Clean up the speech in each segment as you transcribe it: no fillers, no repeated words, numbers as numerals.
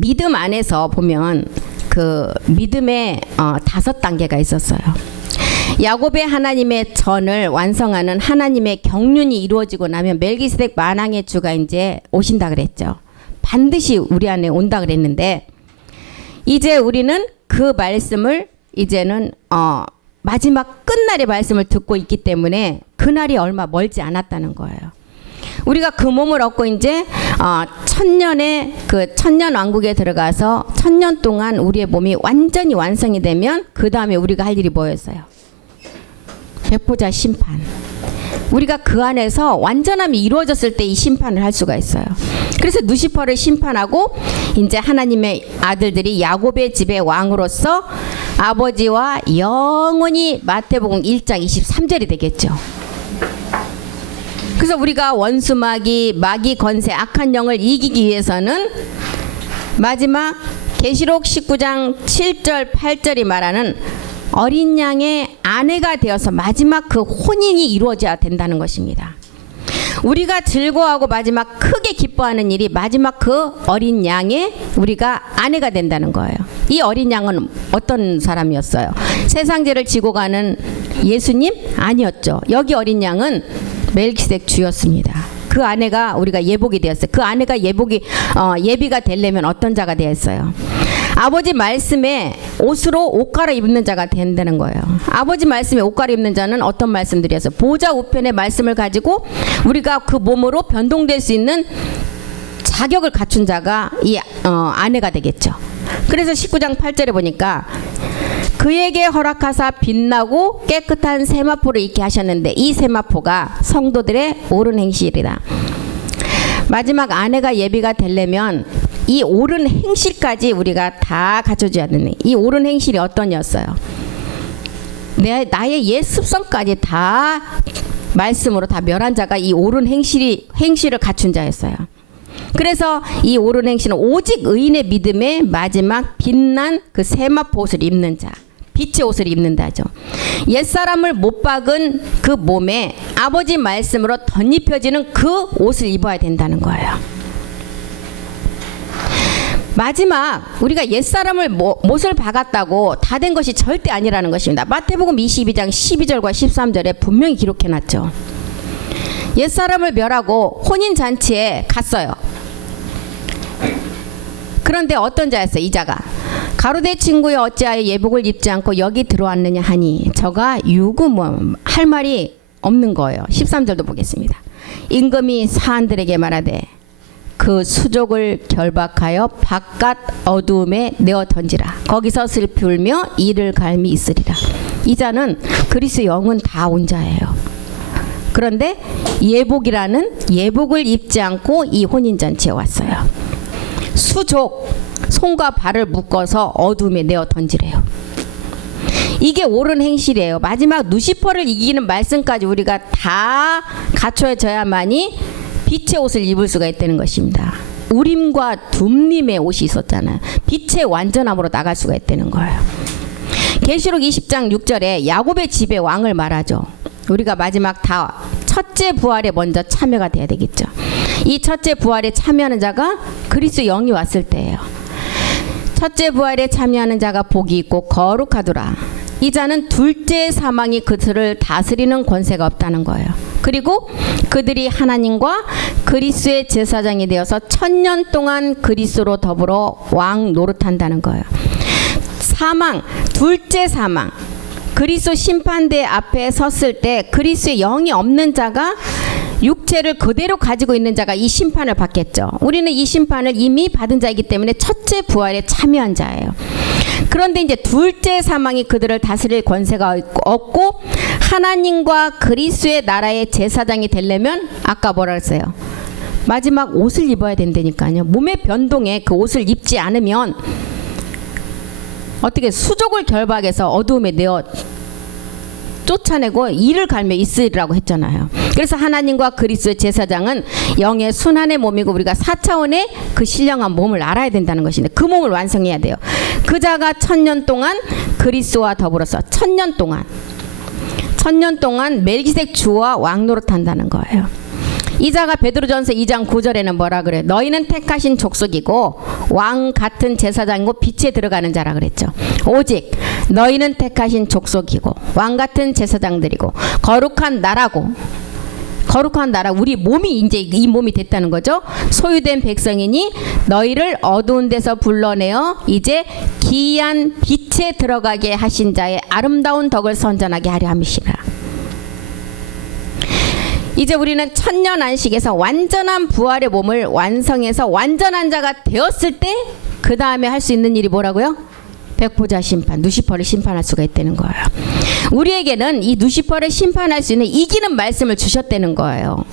믿음 안에서 보면 그 믿음의 5단계가 있었어요. 야곱의 하나님의 전을 완성하는 하나님의 경륜이 이루어지고 나면 멜기세덱 만왕의 주가 이제 오신다 그랬죠. 반드시 우리 안에 온다 그랬는데 이제 우리는 그 말씀을 이제는 마지막 끝날의 말씀을 듣고 있기 때문에 그날이 얼마 멀지 않았다는 거예요. 우리가 그 몸을 얻고 이제 천년의 그 천년 왕국에 들어가서 천년 동안 우리의 몸이 완전히 완성이 되면 그 다음에 우리가 할 일이 뭐였어요? 백보자 심판. 우리가 그 안에서 완전함이 이루어졌을 때 이 심판을 할 수가 있어요. 그래서 누시퍼를 심판하고 이제 하나님의 아들들이 야곱의 집의 왕으로서 아버지와 영원히 마태복음 1장 23절이 되겠죠. 그래서 우리가 원수 마귀 권세 악한 영을 이기기 위해서는 마지막 계시록 19장 7절 8절이 말하는 어린 양의 아내가 되어서 마지막 그 혼인이 이루어져야 된다는 것입니다. 우리가 즐거워하고 마지막 크게 기뻐하는 일이 마지막 그 어린 양의 우리가 아내가 된다는 거예요. 이 어린 양은 어떤 사람이었어요? 세상죄를 지고 가는 예수님? 아니었죠. 여기 어린 양은 멜기세덱 주였습니다. 그 아내가 우리가 예복이 되었어요. 그 아내가 예비가 되려면 어떤 자가 되었어요? 아버지 말씀에 옷으로 옷 갈아입는 자가 된다는 거예요. 아버지 말씀에 옷 갈아입는 자는 어떤 말씀들이었어요? 보좌 우편의 말씀을 가지고 우리가 그 몸으로 변동될 수 있는 자격을 갖춘 자가 이 아내가 되겠죠. 그래서 19장 8절에 보니까 그에게 허락하사 빛나고 깨끗한 세마포를 입게 하셨는데 이 세마포가 성도들의 옳은 행실이다. 마지막 아내가 예비가 되려면 이 옳은 행실까지 우리가 다 갖춰줘야 되는, 이 옳은 행실이 어떠냐였어요? 나의 옛 습성까지 다 말씀으로 다 멸한 자가 이 옳은 행실을 갖춘 자였어요. 그래서 이 옳은 행실은 오직 의인의 믿음에 마지막 빛난 그 세마포 옷을 입는 자, 빛의 옷을 입는다죠. 옛사람을 못 박은 그 몸에 아버지 말씀으로 덧입혀지는 그 옷을 입어야 된다는 거예요. 마지막 우리가 옛사람을 못을 박았다고 다 된 것이 절대 아니라는 것입니다. 마태복음 22장 12절과 13절에 분명히 기록해놨죠. 옛사람을 멸하고 혼인잔치에 갔어요. 그런데 어떤 자였어요? 이 자가 가로대 친구여 어찌하여 예복을 입지 않고 여기 들어왔느냐 하니 저가 할 말이 없는 거예요. 13절도 보겠습니다. 임금이 사한들에게 말하되 그 수족을 결박하여 바깥 어두움에 내어 던지라. 거기서 슬피 울며 이를 갈미 있으리라. 이 자는 그리스도 영은 다 온 자예요. 그런데 예복을 입지 않고 이 혼인잔치에 왔어요. 수족, 손과 발을 묶어서 어둠에 내어 던지래요. 이게 옳은 행실이에요. 마지막 누시퍼를 이기는 말씀까지 우리가 다 갖춰져야만이 빛의 옷을 입을 수가 있다는 것입니다. 우림과 둠림의 옷이 있었잖아요. 빛의 완전함으로 나갈 수가 있다는 거예요. 계시록 20장 6절에 야곱의 집의 왕을 말하죠. 우리가 마지막 다 첫째 부활에 먼저 참여가 돼야 되겠죠. 이 첫째 부활에 참여하는 자가 그리스도 영이 왔을 때예요. 첫째 부활에 참여하는 자가 복이 있고 거룩하더라. 이 자는 둘째 사망이 그들을 다스리는 권세가 없다는 거예요. 그리고 그들이 하나님과 그리스도의 제사장이 되어서 1000년 동안 그리스도로 더불어 왕 노릇한다는 거예요. 둘째 사망. 그리스도 심판대 앞에 섰을 때 그리스도의 영이 없는 자가 육체를 그대로 가지고 있는 자가 이 심판을 받겠죠. 우리는 이 심판을 이미 받은 자이기 때문에 첫째 부활에 참여한 자예요. 그런데 이제 둘째 사망이 그들을 다스릴 권세가 없고 하나님과 그리스도의 나라의 제사장이 되려면 아까 뭐라 했어요? 마지막 옷을 입어야 된다니까요. 몸의 변동에 그 옷을 입지 않으면 어떻게 수족을 결박해서 어두움에 내어 쫓아내고 이를 갈며 있으리라고 했잖아요. 그래서 하나님과 그리스도의 제사장은 영의 순환의 몸이고 우리가 4차원의 그 신령한 몸을 알아야 된다는 것인데 그 몸을 완성해야 돼요. 그 자가 1000년 동안 그리스도와 더불어서 1000년 동안 멜기세덱 주와 왕 노릇한다는 거예요. 이자가 베드로전서 2장 9절에는 뭐라 그래요? 너희는 택하신 족속이고 왕 같은 제사장이고 빛에 들어가는 자라 그랬죠. 오직 너희는 택하신 족속이고 왕 같은 제사장들이고 거룩한 나라고, 거룩한 나라, 우리 몸이 이제 이 몸이 됐다는 거죠. 소유된 백성이니 너희를 어두운 데서 불러내어 이제 기이한 빛에 들어가게 하신 자의 아름다운 덕을 선전하게 하려 함이시라. 이제 우리는 천년 안식에서 완전한 부활의 몸을 완성해서 완전한 자가 되었을 때 그 다음에 할 수 있는 일이 뭐라고요? 백보자 심판, 누시퍼를 심판할 수가 있다는 거예요. 우리에게는 이 누시퍼를 심판할 수 있는 이기는 말씀을 주셨다는 거예요.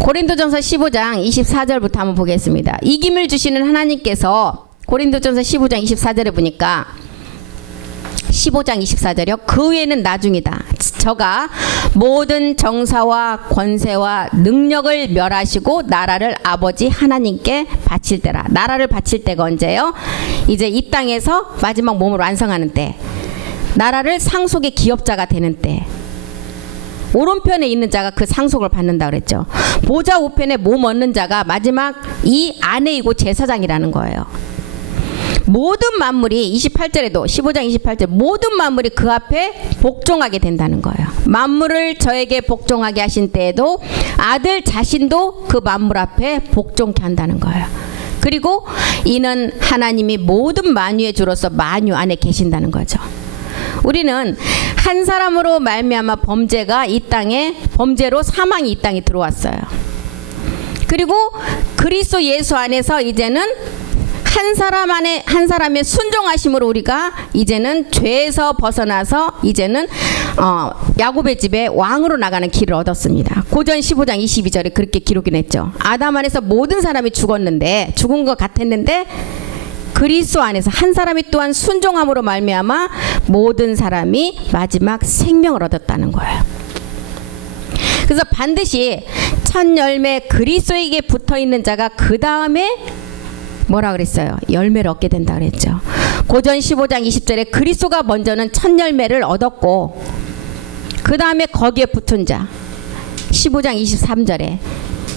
고린도전서 15장 24절부터 한번 보겠습니다. 이김을 주시는 하나님께서 고린도전서 15장 24절에 보니까 15장 24절이요. 그 외에는 나중이다. 저가 모든 정사와 권세와 능력을 멸하시고 나라를 아버지 하나님께 바칠 때라. 나라를 바칠 때가 언제예요? 이제 이 땅에서 마지막 몸을 완성하는 때. 나라를 상속의 기업자가 되는 때. 오른편에 있는 자가 그 상속을 받는다 그랬죠. 보좌 우편에 몸 얻는 자가 마지막 이 아내이고 제사장이라는 거예요. 모든 만물이 28절에도 15장 28절 모든 만물이 그 앞에 복종하게 된다는 거예요. 만물을 저에게 복종하게 하신 때에도 아들 자신도 그 만물 앞에 복종케 한다는 거예요. 그리고 이는 하나님이 모든 만유의 주로서 만유 안에 계신다는 거죠. 우리는 한 사람으로 말미암아 범죄가 이 땅에, 범죄로 사망이 이 땅에 들어왔어요. 그리고 그리스도 예수 안에서 이제는 한 사람 안에, 한 사람의 순종하심으로 우리가 이제는 죄에서 벗어나서 이제는 야곱의 집에 왕으로 나가는 길을 얻었습니다. 고전 15장 22절에 그렇게 기록이 냈죠. 아담 안에서 모든 사람이 죽었는데, 죽은 것 같았는데 그리스도 안에서 한 사람이 또한 순종함으로 말미암아 모든 사람이 마지막 생명을 얻었다는 거예요. 그래서 반드시 첫 열매 그리스도에게 붙어 있는 자가 그 다음에 뭐라 그랬어요? 열매를 얻게 된다 그랬죠. 고전 15장 20절에 그리스도가 먼저는 첫 열매를 얻었고 그 다음에 거기에 붙은 자 15장 23절에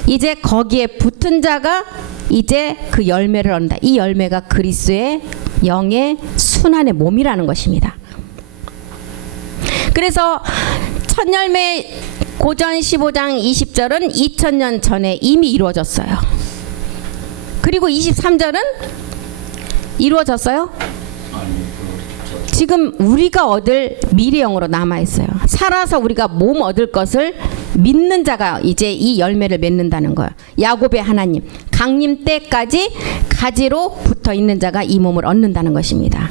이제 거기에 붙은 자가 이제 그 열매를 얻는다. 이 열매가 그리스도의 영의 순환의 몸이라는 것입니다. 그래서 첫 열매 고전 15장 20절은 2000년 전에 이미 이루어졌어요. 그리고 23절은 이루어졌어요? 지금 우리가 얻을 미래형으로 남아있어요. 살아서 우리가 몸 얻을 것을 믿는 자가 이제 이 열매를 맺는다는 거예요. 야곱의 하나님, 강림 때까지 가지로 붙어 있는 자가 이 몸을 얻는다는 것입니다.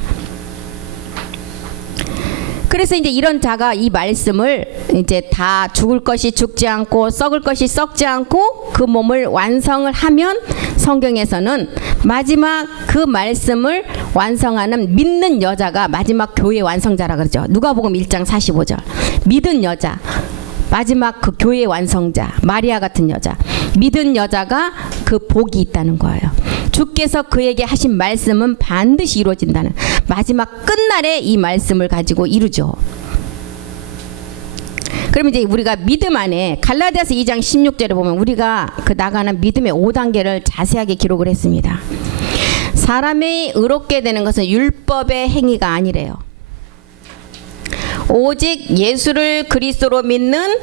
그래서 이제 이런 자가 이 말씀을 이제 다 죽을 것이 죽지 않고 썩을 것이 썩지 않고 그 몸을 완성을 하면 성경에서는 마지막 그 말씀을 완성하는 믿는 여자가 마지막 교회 완성자라 그러죠. 누가복음 1장 45절. 믿은 여자, 마지막 그 교회 완성자, 마리아 같은 여자, 믿은 여자가 그 복이 있다는 거예요. 주께서 그에게 하신 말씀은 반드시 이루어진다는, 마지막 끝날에 이 말씀을 가지고 이루죠. 그럼 이제 우리가 믿음 안에 갈라디아서 2장 16절에 보면 우리가 그 나가는 믿음의 5단계를 자세하게 기록을 했습니다. 사람이 의롭게 되는 것은 율법의 행위가 아니래요. 오직 예수를 그리스도로 믿는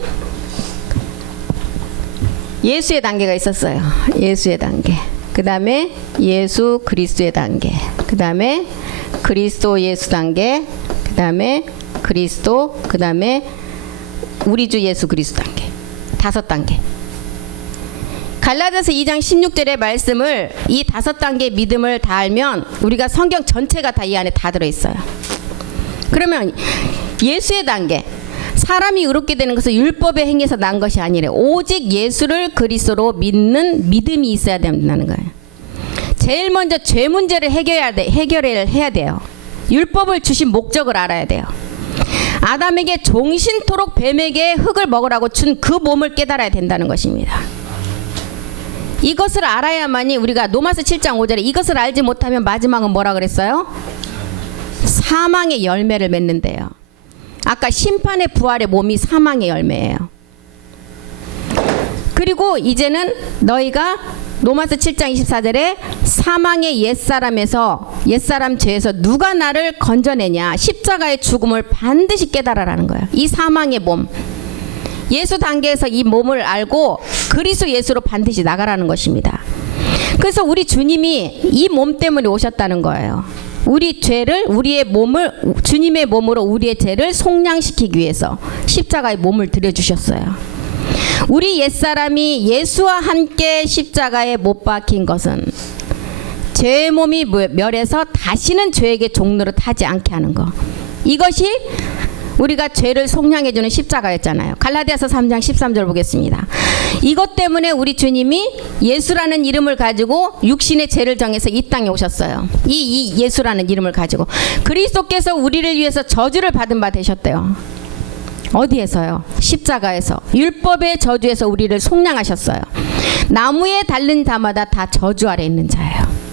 예수의 단계가 있었어요. 예수의 단계. 그 다음에 예수 그리스도의 단계. 그 다음에 그리스도 예수 단계. 그 다음에 그리스도. 그 다음에 우리 주 예수 그리스도 단계. 5단계. 갈라디아서 2장 16절의 말씀을 이 5단계 믿음을 다 알면 우리가 성경 전체가 다 이 안에 다 들어있어요. 그러면 예수의 단계, 사람이 의롭게 되는 것은 율법의 행위에서 난 것이 아니래. 오직 예수를 그리스도로 믿는 믿음이 있어야 된다는 거예요. 제일 먼저 죄 문제를 해결을 해야 돼요. 율법을 주신 목적을 알아야 돼요. 아담에게 종신토록 뱀에게 흙을 먹으라고 준 그 몸을 깨달아야 된다는 것입니다. 이것을 알아야만이 우리가 로마서 7장 5절에 이것을 알지 못하면 마지막은 뭐라 그랬어요? 사망의 열매를 맺는데요. 아까 심판의 부활의 몸이 사망의 열매예요. 그리고 이제는 너희가 로마서 7장 24절에 사망의 옛사람 죄에서 누가 나를 건져내냐, 십자가의 죽음을 반드시 깨달아라는 거예요. 이 사망의 몸, 예수 단계에서 이 몸을 알고 그리스도 예수로 반드시 나가라는 것입니다. 그래서 우리 주님이 이 몸 때문에 오셨다는 거예요. 우리 죄를, 우리의 몸을, 주님의 몸으로 우리의 죄를 속량시키기 위해서 십자가의 몸을 들여주셨어요. 우리 옛사람이 예수와 함께 십자가에 못 박힌 것은 죄의 몸이 멸해서 다시는 죄에게 종노릇 하지 않게 하는 것, 이것이 우리가 죄를 속량해주는 십자가였잖아요. 갈라디아서 3장 13절 보겠습니다. 이것 때문에 우리 주님이 예수라는 이름을 가지고 육신의 죄를 정해서 이 땅에 오셨어요. 이 예수라는 이름을 가지고 그리스도께서 우리를 위해서 저주를 받은 바 되셨대요. 어디에서요? 십자가에서. 율법의 저주에서 우리를 속량하셨어요. 나무에 달린 자마다 다 저주 아래 있는 자예요.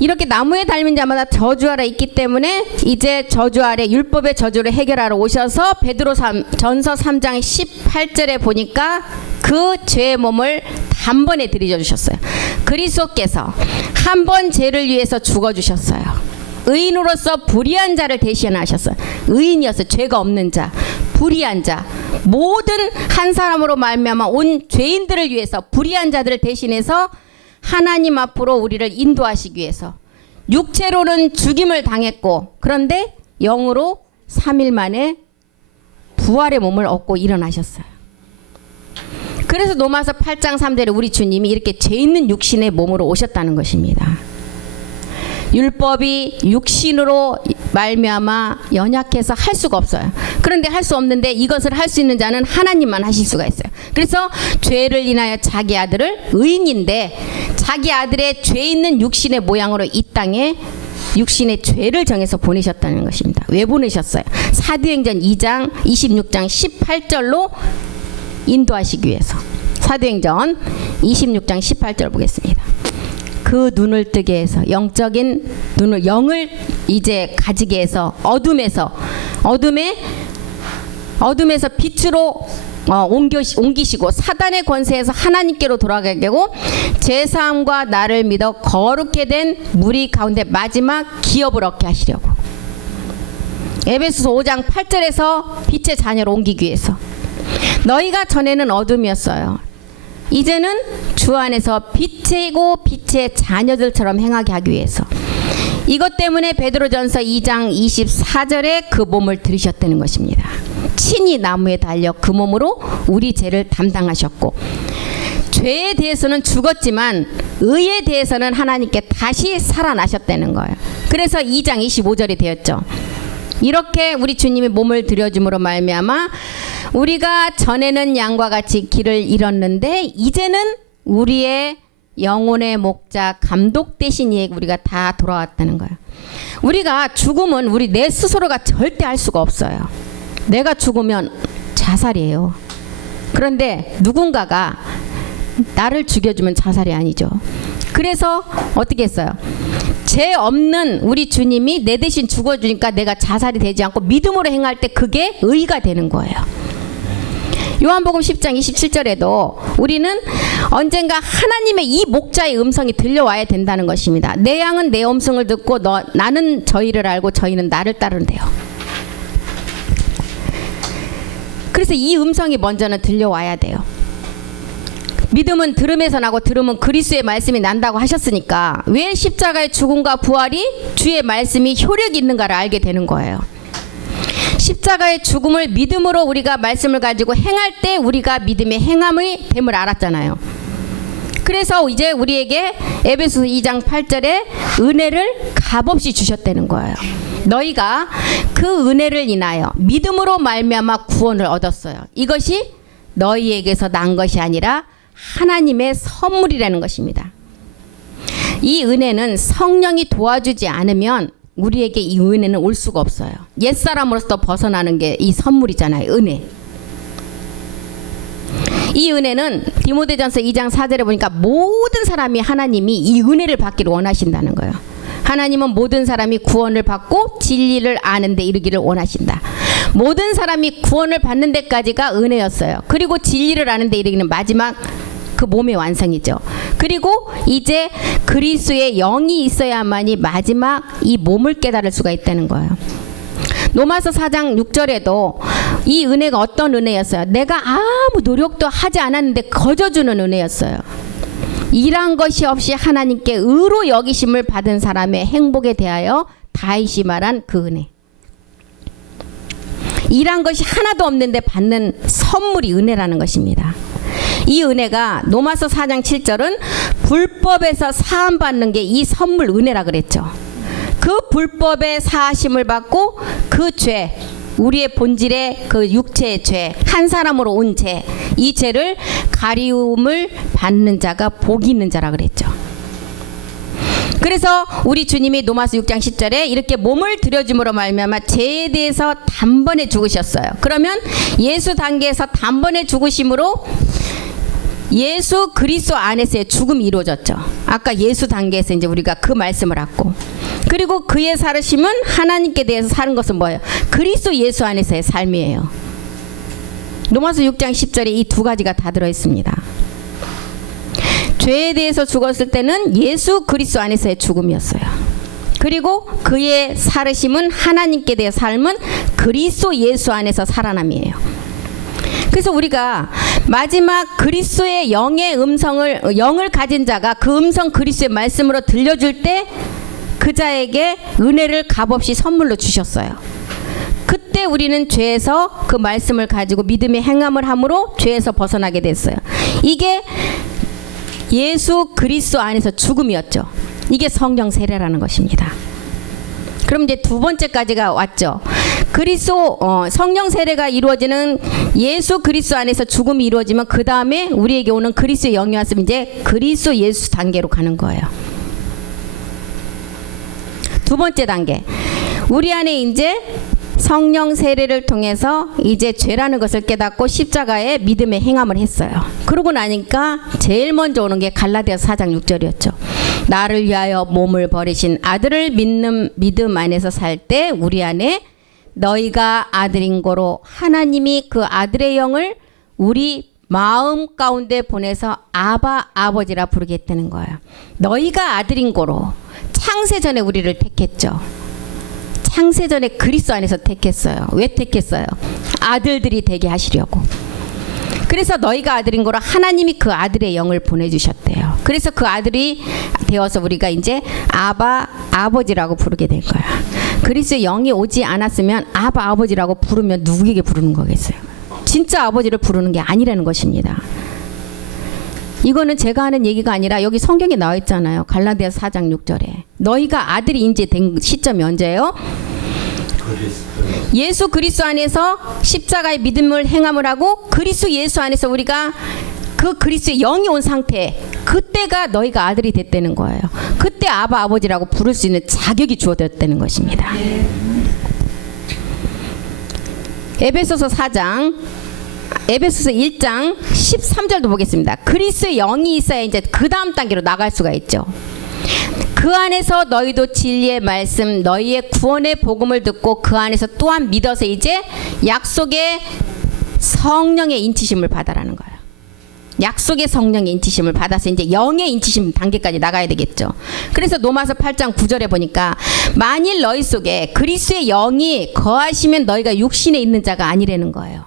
이렇게 나무에 달린 자마다 저주 아래 있기 때문에 이제 저주 아래, 율법의 저주를 해결하러 오셔서 베드로전서 3장 18절에 보니까 그 죄의 몸을 단번에 들여주셨어요. 그리스도께서 한 번 죄를 위해서 죽어주셨어요. 의인으로서 불의한 자를 대신하셨어요. 의인이었어요. 죄가 없는 자, 불의한 자, 모든 한 사람으로 말미암아 온 죄인들을 위해서, 불의한 자들을 대신해서 하나님 앞으로 우리를 인도하시기 위해서 육체로는 죽임을 당했고, 그런데 영으로 3일 만에 부활의 몸을 얻고 일어나셨어요. 그래서 로마서 8장 3절에 우리 주님이 이렇게 죄 있는 육신의 몸으로 오셨다는 것입니다. 율법이 육신으로 말미암아 연약해서 할 수가 없어요. 그런데 할 수 없는데 이것을 할 수 있는 자는 하나님만 하실 수가 있어요. 그래서 죄를 인하여 자기 아들을, 의인인데 자기 아들의 죄 있는 육신의 모양으로 이 땅에 육신의 죄를 정해서 보내셨다는 것입니다. 왜 보내셨어요? 사도행전 2장 26장 18절로 인도하시기 위해서. 사도행전 26장 18절 보겠습니다. 그 눈을 뜨게 해서, 영적인 눈을, 영을 이제 가지게 해서 어둠에서 빛으로 옮기시고 사단의 권세에서 하나님께로 돌아가게 하고 제사함과 나를 믿어 거룩게 된 무리 가운데 마지막 기업을 얻게 하시려고. 에베소서 5장 8절에서 빛의 자녀로 옮기기 위해서. 너희가 전에는 어둠이었어요. 이제는 주 안에서 빛이고 빛의 자녀들처럼 행하게 하기 위해서. 이것 때문에 베드로전서 2장 24절에 그 몸을 들이셨다는 것입니다. 친히 나무에 달려 그 몸으로 우리 죄를 담당하셨고, 죄에 대해서는 죽었지만 의에 대해서는 하나님께 다시 살아나셨다는 거예요. 그래서 2장 25절이 되었죠. 이렇게 우리 주님이 몸을 들여줌으로 말미암아 우리가 전에는 양과 같이 길을 잃었는데 이제는 우리의 영혼의 목자 감독 되신 이에게 우리가 다 돌아왔다는 거예요. 우리가 죽으면 우리 내 스스로가 절대 할 수가 없어요. 내가 죽으면 자살이에요. 그런데 누군가가 나를 죽여주면 자살이 아니죠. 그래서 어떻게 했어요? 죄 없는 우리 주님이 내 대신 죽어주니까 내가 자살이 되지 않고 믿음으로 행할 때 그게 의가 되는 거예요. 요한복음 10장 27절에도 우리는 언젠가 하나님의 이 목자의 음성이 들려와야 된다는 것입니다. 내 양은 내 음성을 듣고 나는 저희를 알고 저희는 나를 따른대요. 그래서 이 음성이 먼저는 들려와야 돼요. 믿음은 들음에서 나고 들음은 그리스도의 말씀이 난다고 하셨으니까 왜 십자가의 죽음과 부활이 주의 말씀이 효력이 있는가를 알게 되는 거예요. 십자가의 죽음을 믿음으로 우리가 말씀을 가지고 행할 때 우리가 믿음의 행함의 됨을 알았잖아요. 그래서 이제 우리에게 에베소서 2장 8절에 은혜를 값없이 주셨다는 거예요. 너희가 그 은혜를 인하여 믿음으로 말미암아 구원을 얻었어요. 이것이 너희에게서 난 것이 아니라 하나님의 선물이라는 것입니다. 이 은혜는 성령이 도와주지 않으면 우리에게 이 은혜는 올 수가 없어요. 옛사람으로서 벗어나는 게 이 선물이잖아요. 은혜. 이 은혜는 디모데전서 2장 4절에 보니까 모든 사람이 하나님이 이 은혜를 받기를 원하신다는 거예요. 하나님은 모든 사람이 구원을 받고 진리를 아는 데 이르기를 원하신다. 모든 사람이 구원을 받는 데까지가 은혜였어요. 그리고 진리를 아는 데 이르기는 마지막 그 몸의 완성이죠. 그리고 이제 그리스도의 영이 있어야만이 마지막 이 몸을 깨달을 수가 있다는 거예요. 로마서 4장 6절에도 이 은혜가 어떤 은혜였어요? 내가 아무 노력도 하지 않았는데 거저주는 은혜였어요. 일한 것이 없이 하나님께 의로 여기심을 받은 사람의 행복에 대하여 다윗이 말한 그 은혜. 일한 것이 하나도 없는데 받는 선물이 은혜라는 것입니다. 이 은혜가 로마서 4장 7절은 불법에서 사함받는 게 이 선물 은혜라 그랬죠. 그 불법의 사하심을 받고 그 죄, 우리의 본질의 그 육체의 죄, 한 사람으로 온 죄, 이 죄를 가리움을 받는 자가 복이 있는 자라 그랬죠. 그래서 우리 주님이 로마서 6장 10절에 이렇게 몸을 들여줌으로 말미암아 죄에 대해서 단번에 죽으셨어요. 그러면 예수 단계에서 단번에 죽으심으로 예수 그리스도 안에서의 죽음이 이루어졌죠. 아까 예수 단계에서 이제 우리가 그 말씀을 했고, 그리고 그의 살으심은 하나님께 대해서 사는 것은 뭐예요? 그리스도 예수 안에서의 삶이에요. 로마서 6장 10절에 이 두 가지가 다 들어있습니다. 죄에 대해서 죽었을 때는 예수 그리스도 안에서의 죽음이었어요. 그리고 그의 살으심은 하나님께 대해 삶은 그리스도 예수 안에서 살아남이에요. 그래서 우리가 마지막 그리스도의 영의 영을 가진 자가 그 음성 그리스도의 말씀으로 들려줄 때 그 자에게 은혜를 값없이 선물로 주셨어요. 그때 우리는 죄에서 그 말씀을 가지고 믿음의 행함을 함으로 죄에서 벗어나게 됐어요. 이게 예수 그리스도 안에서 죽음이었죠. 이게 성령 세례라는 것입니다. 그럼 이제 두 번째까지가 왔죠. 성령 세례가 이루어지는 예수 그리스도 안에서 죽음이 이루어지면 그 다음에 우리에게 오는 그리스도의 영이 왔으면 이제 그리스도 예수 단계로 가는 거예요. 두 번째 단계, 우리 안에 이제 성령 세례를 통해서 이제 죄라는 것을 깨닫고 십자가에 믿음의 행함을 했어요. 그러고 나니까 제일 먼저 오는 게 갈라디아서 4장 6절이었죠. 나를 위하여 몸을 버리신 아들을 믿는 믿음 안에서 살 때 우리 안에 너희가 아들인 거로 하나님이 그 아들의 영을 우리 마음 가운데 보내서 아바 아버지라 부르게 했다는 거예요. 너희가 아들인 거로 창세전에 우리를 택했죠. 창세전에 그리스도 안에서 택했어요. 왜 택했어요? 아들들이 되게 하시려고. 그래서 너희가 아들인 거로 하나님이 그 아들의 영을 보내주셨대요. 그래서 그 아들이 되어서 우리가 이제 아바 아버지라고 부르게 된 거야. 그리스도의 영이 오지 않았으면 아바 아버지라고 부르면 누구에게 부르는 거겠어요? 진짜 아버지를 부르는 게 아니라는 것입니다. 이거는 제가 하는 얘기가 아니라 여기 성경에 나와 있잖아요. 갈라디아서 4장 6절에 너희가 아들이 이제 된 시점이 언제예요? 예수 그리스도 안에서 십자가의 믿음을 행함을 하고 그리스도 예수 안에서 우리가 그 그리스도의 영이 온 상태, 그때가 너희가 아들이 됐다는 거예요. 그때 아바 아버지라고 부를 수 있는 자격이 주어졌다는 것입니다. 에베소서 1장 13절도 보겠습니다. 그리스도의 영이 있어야 이제 그 다음 단계로 나갈 수가 있죠. 그 안에서 너희도 진리의 말씀 너희의 구원의 복음을 듣고 그 안에서 또한 믿어서 이제 약속의 성령의 인치심을 받아라는 거예요. 약속의 성령의 인치심을 받아서 이제 영의 인치심 단계까지 나가야 되겠죠. 그래서 로마서 8장 9절에 보니까 만일 너희 속에 그리스도의 영이 거하시면 너희가 육신에 있는 자가 아니라는 거예요.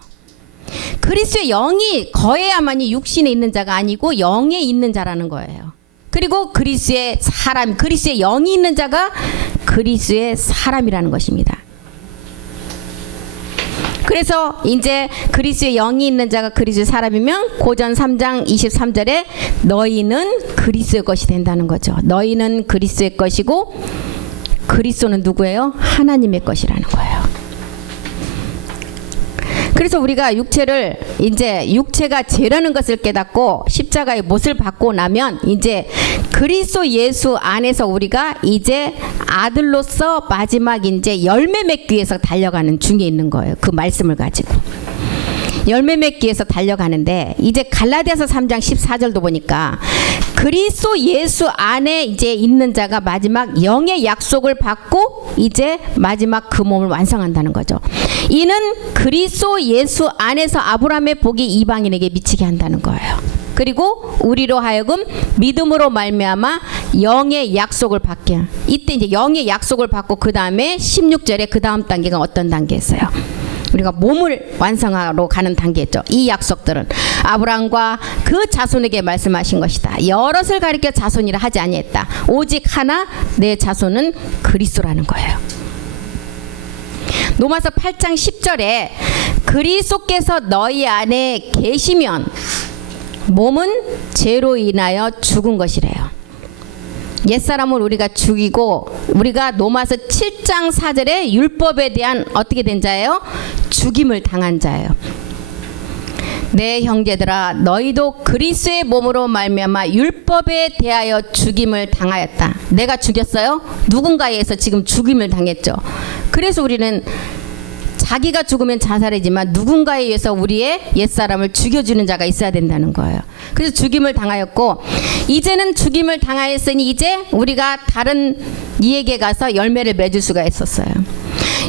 그리스도의 영이 거해야만이 육신에 있는 자가 아니고 영에 있는 자라는 거예요. 그리고 그리스도의 사람, 그리스도의 영이 있는 자가 그리스도의 사람이라는 것입니다. 그래서 이제 그리스도의 영이 있는 자가 그리스도의 사람이면 고전 3장 23절에 너희는 그리스도의 것이 된다는 거죠. 너희는 그리스도의 것이고 그리스도는 누구예요? 하나님의 것이라는 거예요. 그래서 우리가 육체가 죄라는 것을 깨닫고 십자가의 못을 받고 나면 이제 그리스도 예수 안에서 우리가 이제 아들로서 마지막 이제 열매 맺기 위해서 달려가는 중에 있는 거예요. 그 말씀을 가지고. 열매 맺기 위해서 달려가는데 이제 갈라디아서 3장 14절도 보니까 그리스도 예수 안에 이제 있는 자가 마지막 영의 약속을 받고 이제 마지막 그 몸을 완성한다는 거죠. 이는 그리스도 예수 안에서 아브라함의 복이 이방인에게 미치게 한다는 거예요. 그리고 우리로 하여금 믿음으로 말미암아 영의 약속을 받게. 이때 이제 영의 약속을 받고 그 다음에 16절에 그 다음 단계가 어떤 단계였어요? 우리가 몸을 완성하러 가는 단계였죠. 이 약속들은 아브라함과 그 자손에게 말씀하신 것이다. 여럿을 가리켜 자손이라 하지 아니했다. 오직 하나 내 자손은 그리스도라는 거예요. 로마서 8장 10절에 그리스도께서 너희 안에 계시면 몸은 죄로 인하여 죽은 것이래요. 옛사람을 우리가 죽이고 우리가 로마서 7장 4절에 율법에 대한 어떻게 된 자예요? 죽임을 당한 자예요. 내 형제들아 너희도 그리스도의 몸으로 말미암아 율법에 대하여 죽임을 당하였다. 내가 죽였어요? 누군가에 의해서 지금 죽임을 당했죠. 그래서 우리는 자기가 죽으면 자살이지만 누군가에 의해서 우리의 옛사람을 죽여주는 자가 있어야 된다는 거예요. 그래서 죽임을 당하였고 이제는 죽임을 당하였으니 이제 우리가 다른 이에게 가서 열매를 맺을 수가 있었어요.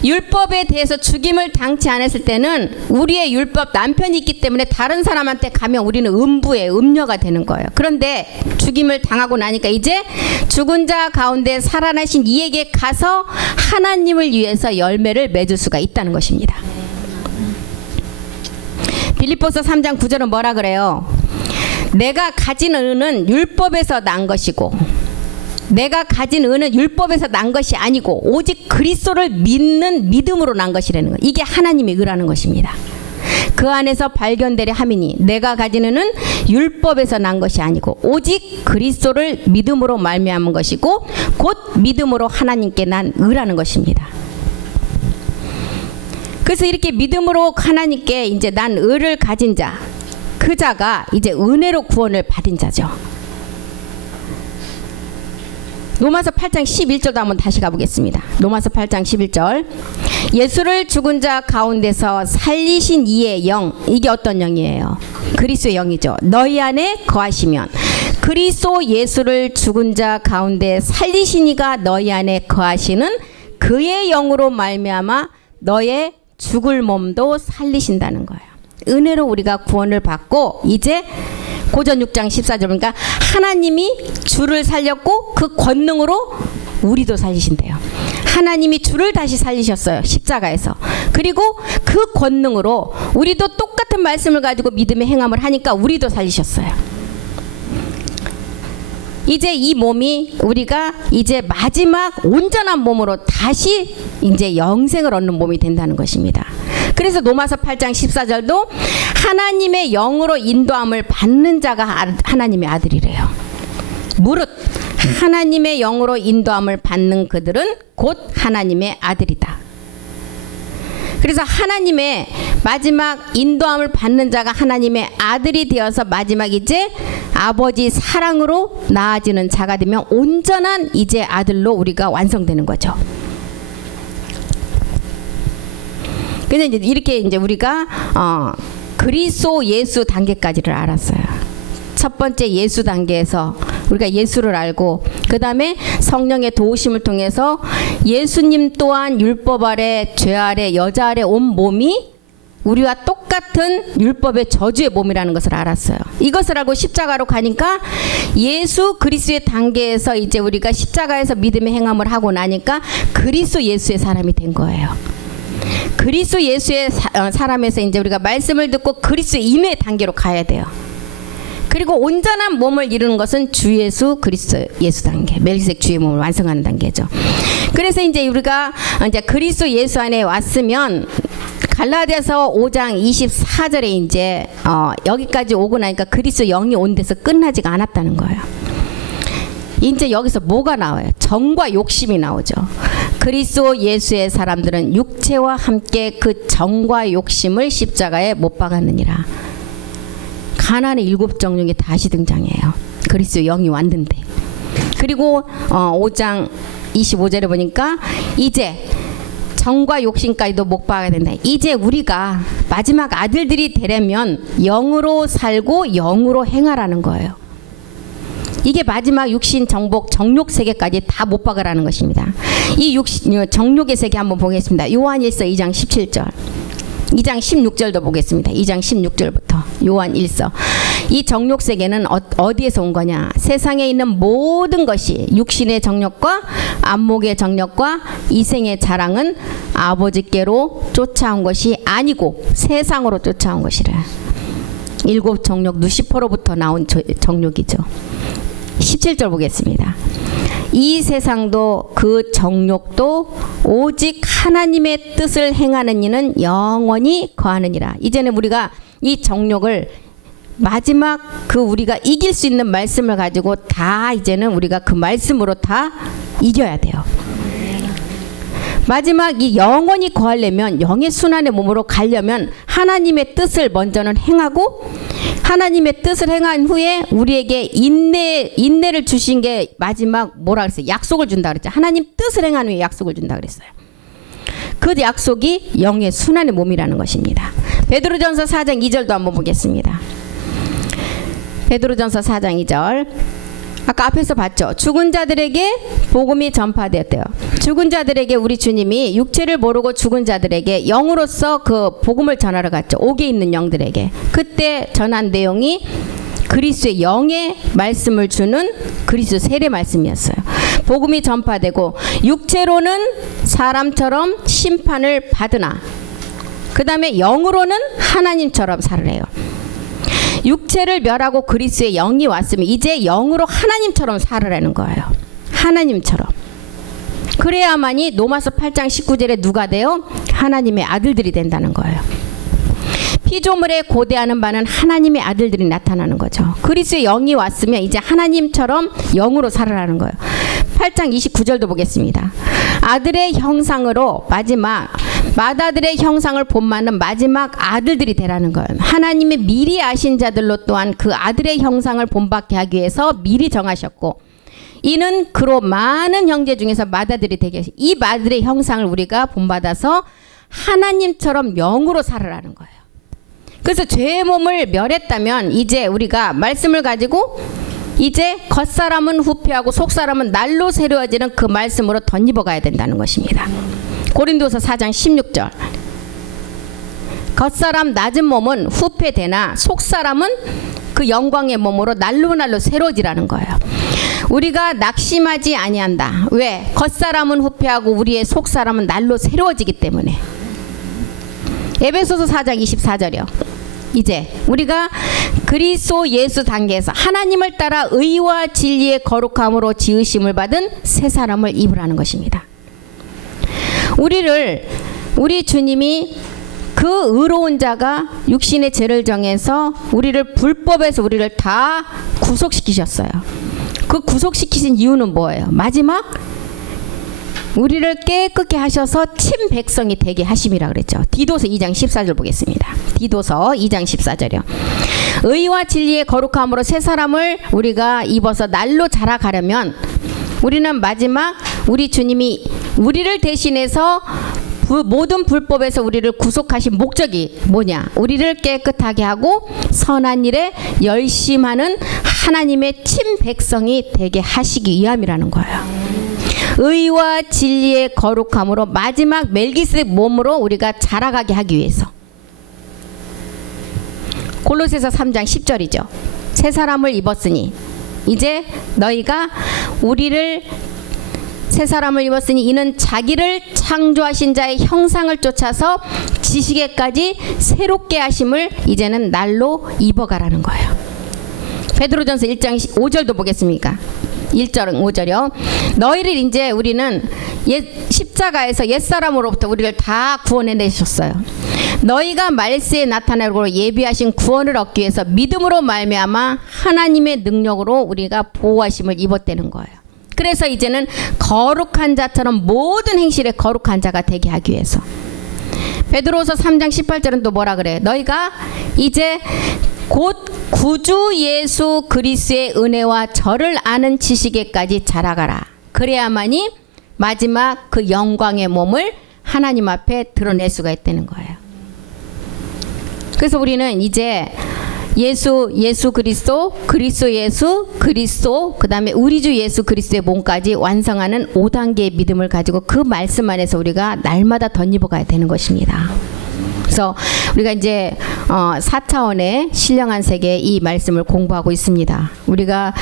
율법에 대해서 죽임을 당치 않았을 때는 우리의 율법 남편이 있기 때문에 다른 사람한테 가면 우리는 음부의 음녀가 되는 거예요. 그런데 죽임을 당하고 나니까 이제 죽은 자 가운데 살아나신 이에게 가서 하나님을 위해서 열매를 맺을 수가 있다는 것입니다. 빌립보서 3장 9절은 뭐라 그래요? 내가 가진 은은 율법에서 난 것이고 내가 가진 은은 율법에서 난 것이 아니고 오직 그리스도를 믿는 믿음으로 난 것이라는 거예요. 이게 하나님의 의라는 것입니다. 그 안에서 발견되려 함이니 내가 가진 은은 율법에서 난 것이 아니고 오직 그리스도를 믿음으로 말미암은 것이고 곧 믿음으로 하나님께 난 의라는 것입니다. 그래서 이렇게 믿음으로 하나님께 이제 난 의를 가진 자, 그 자가 이제 은혜로 구원을 받은 자죠. 로마서 8장 11절도 한번 다시 가보겠습니다. 로마서 8장 11절 예수를 죽은 자 가운데서 살리신 이의 영, 이게 어떤 영이에요? 그리스도의 영이죠. 너희 안에 거하시면 그리스도 예수를 죽은 자 가운데 살리신 이가 너희 안에 거하시는 그의 영으로 말미암아 너의 죽을 몸도 살리신다는 거예요. 은혜로 우리가 구원을 받고 이제 고전 6장 14절 보니까 하나님이 주를 살렸고 그 권능으로 우리도 살리신대요. 하나님이 주를 다시 살리셨어요. 십자가에서. 그리고 그 권능으로 우리도 똑같은 말씀을 가지고 믿음의 행함을 하니까 우리도 살리셨어요. 이제 이 몸이 우리가 이제 마지막 온전한 몸으로 다시 이제 영생을 얻는 몸이 된다는 것입니다. 그래서 로마서 8장 14절도 하나님의 영으로 인도함을 받는 자가 하나님의 아들이래요. 무릇 하나님의 영으로 인도함을 받는 그들은 곧 하나님의 아들이다. 그래서 하나님의 마지막 인도함을 받는 자가 하나님의 아들이 되어서 마지막 이제 아버지 사랑으로 나아지는 자가 되면 온전한 이제 아들로 우리가 완성되는 거죠. 근데 이제 이렇게 이제 우리가 그리스도 예수 단계까지를 알았어요. 첫 번째 예수 단계에서 우리가 예수를 알고 그 다음에 성령의 도우심을 통해서 예수님 또한 율법 아래 죄 아래 여자 아래 온 몸이 우리와 똑같은 율법의 저주의 몸이라는 것을 알았어요. 이것을 알고 십자가로 가니까 예수 그리스도의 단계에서 이제 우리가 십자가에서 믿음의 행함을 하고 나니까 그리스도 예수의 사람이 된 거예요. 그리스도 예수의 사람에서 이제 우리가 말씀을 듣고 그리스도 임의 단계로 가야 돼요. 그리고 온전한 몸을 이루는 것은 주 예수 그리스도 예수 단계, 멜기세덱 주의 몸을 완성하는 단계죠. 그래서 이제 우리가 이제 그리스도 예수 안에 왔으면 갈라디아서 5장 24절에 이제 여기까지 오고 나니까 그리스도 영이 온 데서 끝나지가 않았다는 거예요. 이제 여기서 뭐가 나와요? 정과 욕심이 나오죠. 그리스도 예수의 사람들은 육체와 함께 그 정과 욕심을 십자가에 못 박았느니라. 가난의 7정령이 다시 등장해요. 그리스도 영이 왔는데. 그리고 5장 25절에 보니까 이제 정과 욕심까지도 못 박아야 된다. 이제 우리가 마지막 아들들이 되려면 영으로 살고 영으로 행하라는 거예요. 이게 마지막 육신, 정복, 정욕 세계까지 다 못 박으라는 것입니다. 이 정욕의 세계 한번 보겠습니다. 요한일서 2장 17절. 2장 16절도 보겠습니다. 2장 16절부터 요한 1서. 이 정욕 세계는 어디에서 온 거냐? 세상에 있는 모든 것이 육신의 정욕과 안목의 정욕과 이생의 자랑은 아버지께로 쫓아온 것이 아니고 세상으로 쫓아온 것이라. 일곱 정욕 누시퍼로부터 나온 정욕이죠. 17절 보겠습니다. 이 세상도 그 정욕도 오직 하나님의 뜻을 행하는 이는 영원히 거하느니라. 이제는 우리가 이 정욕을 마지막 그 우리가 이길 수 있는 말씀을 가지고 다 이제는 우리가 그 말씀으로 다 이겨야 돼요. 마지막 이 영원히 거하려면 영의 순환의 몸으로 가려면 하나님의 뜻을 먼저는 행하고 하나님의 뜻을 행한 후에 우리에게 인내를 주신 게 마지막 뭐라 그랬어요? 약속을 준다 그랬죠. 하나님 뜻을 행한 후에 약속을 준다 그랬어요. 그 약속이 영의 순환의 몸이라는 것입니다. 베드로전서 4장 2절도 한번 보겠습니다. 베드로전서 4장 2절. 아까 앞에서 봤죠. 죽은 자들에게 복음이 전파되었대요. 죽은 자들에게 우리 주님이 육체를 모르고 죽은 자들에게 영으로서 그 복음을 전하러 갔죠. 옥에 있는 영들에게. 그때 전한 내용이 그리스도의 영의 말씀을 주는 그리스도 세례 말씀이었어요. 복음이 전파되고 육체로는 사람처럼 심판을 받으나 그 다음에 영으로는 하나님처럼 살으래요. 육체를 멸하고 그리스도의 영이 왔으면 이제 영으로 하나님처럼 살으라는 거예요. 하나님처럼. 그래야만이 로마서 8장 19절에 누가 돼요? 하나님의 아들들이 된다는 거예요. 피조물에 고대하는 바는 하나님의 아들들이 나타나는 거죠. 그리스도의 영이 왔으면 이제 하나님처럼 영으로 살으라는 거예요. 8장 29절도 보겠습니다. 아들의 형상으로 맏아들의 형상을 본받는 마지막 아들들이 되라는 거예요. 하나님의 미리 아신 자들로 또한 그 아들의 형상을 본받게 하기 위해서 미리 정하셨고 이는 그로 많은 형제 중에서 맏아들이 되게 하시. 이 맏아들의 형상을 우리가 본받아서 하나님처럼 영으로 살으라는 거예요. 그래서 죄의 몸을 멸했다면 이제 우리가 말씀을 가지고 이제 겉사람은 후패하고 속사람은 날로 새로워지는 그 말씀으로 덧입어 가야 된다는 것입니다. 고린도서 4장 16절. 겉사람 낮은 몸은 후패되나 속사람은 그 영광의 몸으로 날로 새로워지라는 거예요. 우리가 낙심하지 아니한다. 왜? 겉사람은 후패하고 우리의 속사람은 날로 새로워지기 때문에. 에베소서 4장 24절이요. 이제 우리가 그리스도 예수 단계에서 하나님을 따라 의와 진리의 거룩함으로 지으심을 받은 새 사람을 입으라는 것입니다. 우리 주님이 그 의로운 자가 육신의 죄를 정해서 우리를 불법에서 우리를 다 구속시키셨어요. 그 구속시키신 이유는 뭐예요? 마지막 우리를 깨끗게 하셔서 친백성이 되게 하심이라 그랬죠. 디도서 2장 14절 보겠습니다. 디도서 2장 14절이요. 의와 진리의 거룩함으로 새 사람을 우리가 입어서 날로 자라가려면 우리는 마지막 우리 주님이 우리를 대신해서 모든 불법에서 우리를 구속하신 목적이 뭐냐? 우리를 깨끗하게 하고 선한 일에 열심하는 하나님의 친백성이 되게 하시기 위함이라는 거예요. 의와 진리의 거룩함으로 마지막 멜기세덱 몸으로 우리가 자라가게 하기 위해서. 골로새서 3장 10절이죠. 새 사람을 입었으니 이제 너희가 우리를 새 사람을 입었으니 이는 자기를 창조하신 자의 형상을 쫓아서 지식에까지 새롭게 하심을 이제는 날로 입어가라는 거예요. 베드로전서 1장 5절도 보겠습니까? 1절은 5절이요. 너희를 이제 우리는 십자가에서 옛사람으로부터 우리를 다 구원해내셨어요. 너희가 말세에 나타나고 예비하신 구원을 얻기 위해서 믿음으로 말미암아 하나님의 능력으로 우리가 보호하심을 입었다는 거예요. 그래서 이제는 거룩한 자처럼 모든 행실에 거룩한 자가 되게 하기 위해서. 베드로서 3장 18절은 또 뭐라 그래? 너희가 이제 곧 구주 예수 그리스도의 은혜와 저를 아는 지식에까지 자라가라. 그래야만이 마지막 그 영광의 몸을 하나님 앞에 드러낼 수가 있다는 거예요. 그래서 우리는 이제 예수 그리스도, 그리스도 예수, 그리스도, 그 다음에 우리 주 예수 그리스도의 몸까지 완성하는 5단계의 믿음을 가지고 그 말씀 안에서 우리가 날마다 덧입어 가야 되는 것입니다. 그래서 우리가 이제 4차원의 신령한 세계의 이 말씀을 공부하고 있습니다. 우리가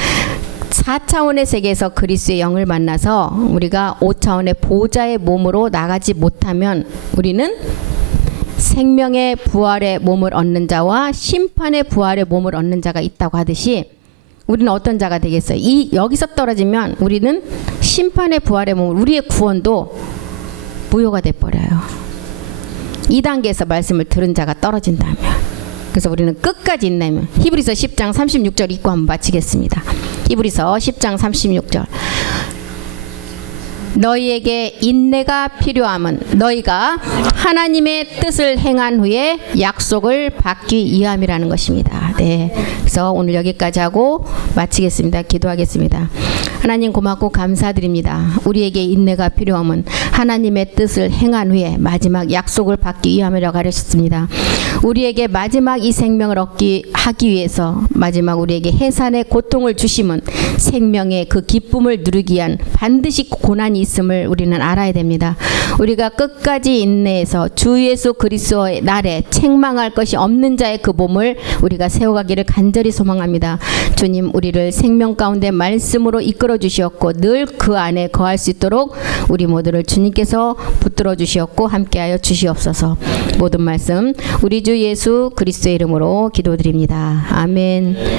4차원의 세계에서 그리스도의 영을 만나서 우리가 5차원의 보좌의 몸으로 나가지 못하면 우리는 생명의 부활의 몸을 얻는 자와 심판의 부활의 몸을 얻는 자가 있다고 하듯이 우리는 어떤 자가 되겠어요? 여기서 떨어지면 우리는 심판의 부활의 몸, 우리의 구원도 무효가 돼버려요. 2단계에서 말씀을 들은 자가 떨어진다면. 그래서 우리는 끝까지 인내하면 히브리서 10장 36절 읽고 한번 마치겠습니다. 히브리서 10장 36절. 너희에게 인내가 필요함은 너희가 하나님의 뜻을 행한 후에 약속을 받기 위함이라는 것입니다. 네, 그래서 오늘 여기까지 하고 마치겠습니다. 기도하겠습니다. 하나님 고맙고 감사드립니다. 우리에게 인내가 필요함은 하나님의 뜻을 행한 후에 마지막 약속을 받기 위함이라고 가르쳤습니다. 우리에게 마지막 이 생명을 하기 위해서 마지막 우리에게 해산의 고통을 주심은 생명의 그 기쁨을 누리기 위한 반드시 고난이 있음을 우리는 알아야 됩니다. 우리가 끝까지 인내해서 주 예수 그리스도의 날에 책망할 것이 없는 자의 그 몸을 우리가 세워가기를 간절히 소망합니다. 주님, 우리를 생명 가운데 말씀으로 이끌어 주시었고 늘 그 안에 거할 수 있도록 우리 모두를 주님께서 붙들어 주시었고 함께하여 주시옵소서. 모든 말씀 우리 주 예수 그리스도의 이름으로 기도드립니다. 아멘.